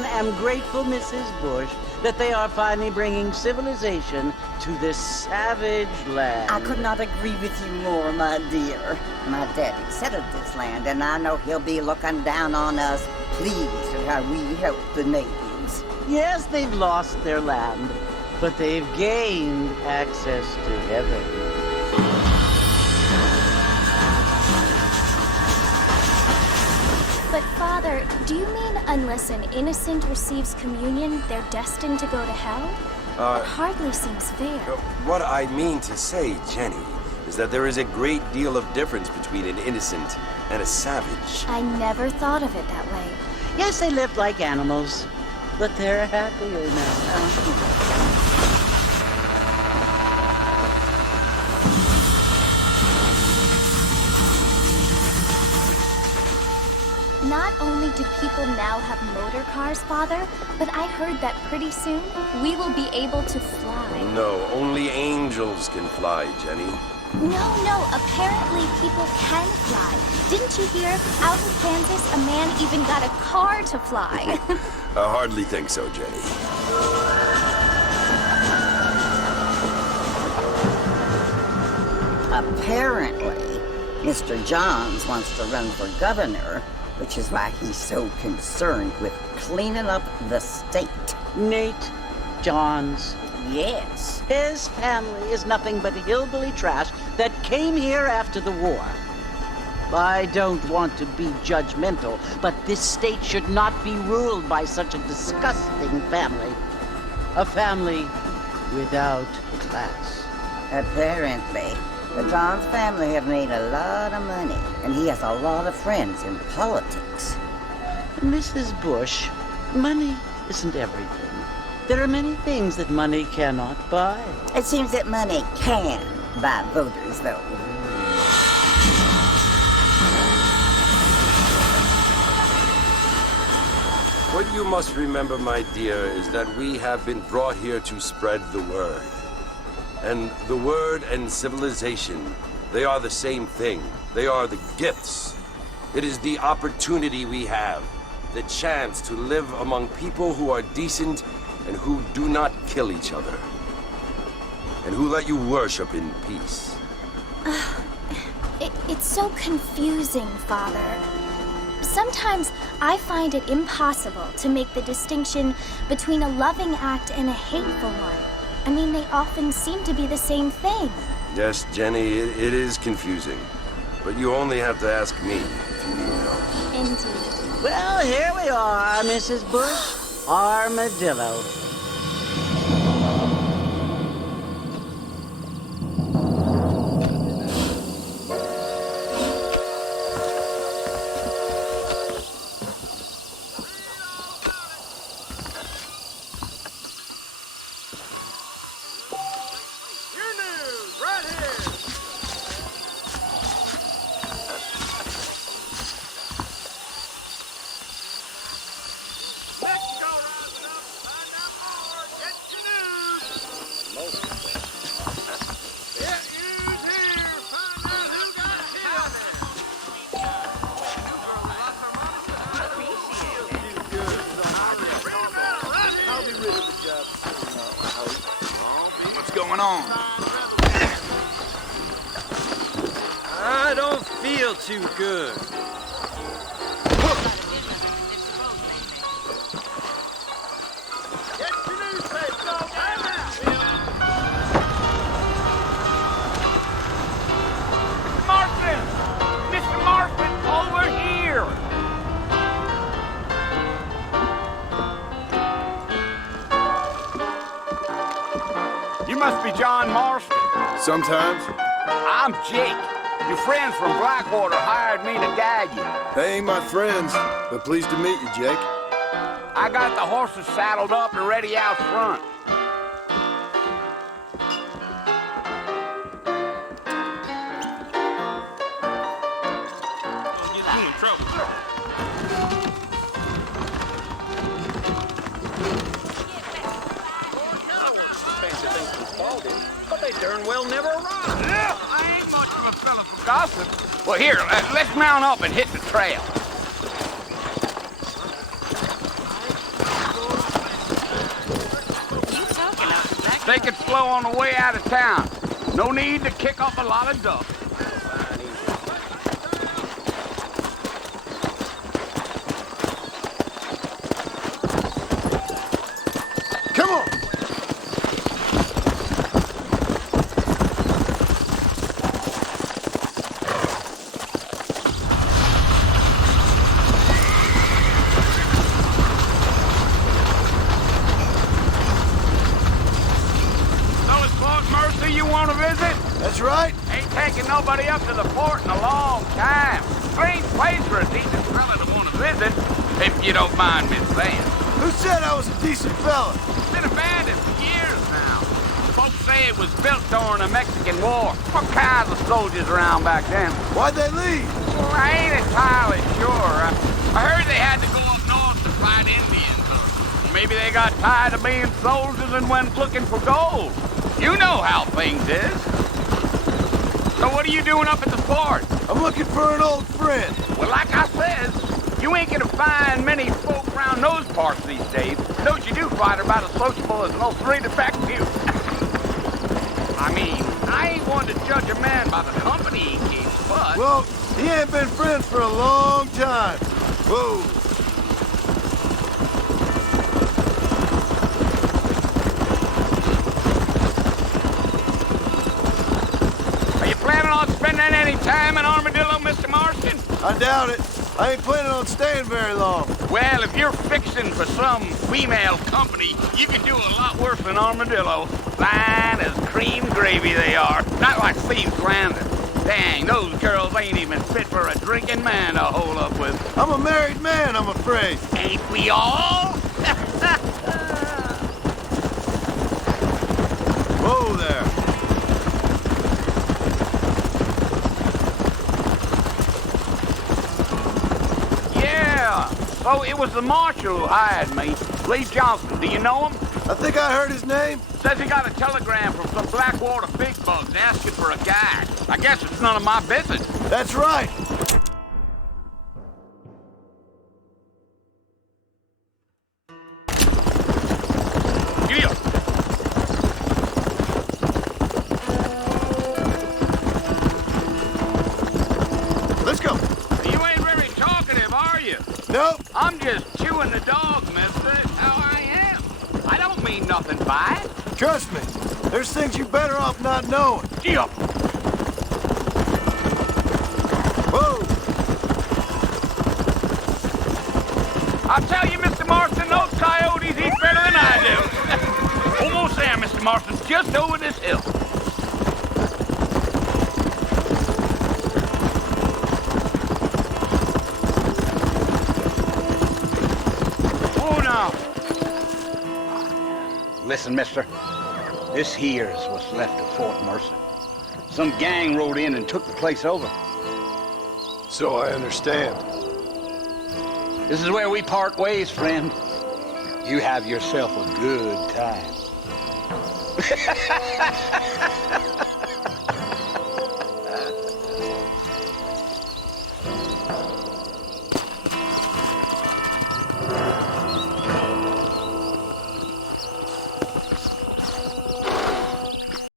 John, am grateful, Mrs. Bush, that they are finally bringing civilization to this savage land. I could not agree with you more, my dear. My daddy settled this land, and I know he'll be looking down on us, pleased at how we help the natives. Yes, they've lost their land, but they've gained access to heaven. But Father, do you mean unless an innocent receives communion, they're destined to go to hell? That hardly seems fair. What I mean to say, Jenny, is that there is a great deal of difference between an innocent and a savage. I never thought of it that way. Yes, they lived like animals, but they're happier now. Not only do people now have motor cars, Father, but I heard that pretty soon we will be able to fly. No, only angels can fly, Jenny. No, apparently people can fly. Didn't you hear? Out in Kansas, a man even got a car to fly. I hardly think so, Jenny. Apparently, Mr. Johns wants to run for governor, which is why he's so concerned with cleaning up the state. Nate Johns. Yes. His family is nothing but hillbilly trash that came here after the war. I don't want to be judgmental, but this state should not be ruled by such a disgusting family. A family without class. Apparently, the Johns family have made a lot of money, and he has a lot of friends in politics. Mrs. Bush, money isn't everything. There are many things that money cannot buy. It seems that money can buy voters, though. What you must remember, my dear, is that we have been brought here to spread the word. And the word and civilization, they are the same thing. They are the gifts. It is the opportunity we have, the chance to live among people who are decent and who do not kill each other, and who let you worship in peace. It's so confusing, Father. Sometimes I find it impossible to make the distinction between a loving act and a hateful one. I mean, they often seem to be the same thing. Yes, Jenny, it is confusing. But you only have to ask me if you need help. Indeed. Well, here we are, Mrs. Bush. Armadillo. What's going on? I don't feel too good. Marston! Mr. Marston, over here! You must be John Marston. Sometimes. I'm Jake. Your friends from Blackwater hired me to guide you. They ain't my friends, but pleased to meet you, Jake. I got the horses saddled up and ready out front. But they darn well never arrived. Yeah, I ain't much of a fella for gossip. Well, here, let's mount up and hit the trail. Take it slow on the way out of town. No need to kick up a lot of dust. Come on! So it's Fort Mercy you want to visit? That's right. Ain't taking nobody up to the fort in a long time. Strange place for a decent fella to want to visit, if you don't mind me saying. Who said I was a decent fella? It's been abandoned for years now. Folks say it was built during the Mexican War. All kinds of soldiers around back then. Why'd they leave? Well, I ain't entirely sure. I heard they had to go up north to fight Indians. Or maybe they got tired of being soldiers and went looking for gold. You know how things is. So what are you doing up at the fort? I'm looking for an old friend. Well, like I said, you ain't gonna find many folk around those parts these days. Those you do find are about as sociable as an old three detective. I mean, I ain't one to judge a man by the company he keeps, but... Well, he ain't been friends for a long time. Whoa. Are you planning on spending any time in Armadillo, Mr. Marston? I doubt it. I ain't planning on staying very long. Well, if you're fixing for some female company, you can do a lot worse than Armadillo. Fine as cream gravy they are. Not like Steve's Landing. Dang, those girls ain't even fit for a drinking man to hold up with. I'm a married man, I'm afraid. Ain't we all? Whoa there. Yeah. So it was the marshal who hired me. Lee Johnson. Do you know him? I think I heard his name. Says he got a telegram from some Blackwater big bugs asking for a guide. I guess it's none of my business. That's right. Giddy up. Let's go. You ain't very talkative, are you? Nope. I'm just chewing the dog, mister. It's how I am. I don't mean nothing by it. Trust me. There's things you're better off not knowing. Gee up. Whoa. I'll tell you, Mr. Marston, those coyotes eat better than I do. Almost there, Mr. Marston. Just over this hill. Oh, no. Listen, mister. This here's what's left of Fort Mercy. Some gang rode in and took the place over. So I understand. This is where we part ways, friend. You have yourself a good time.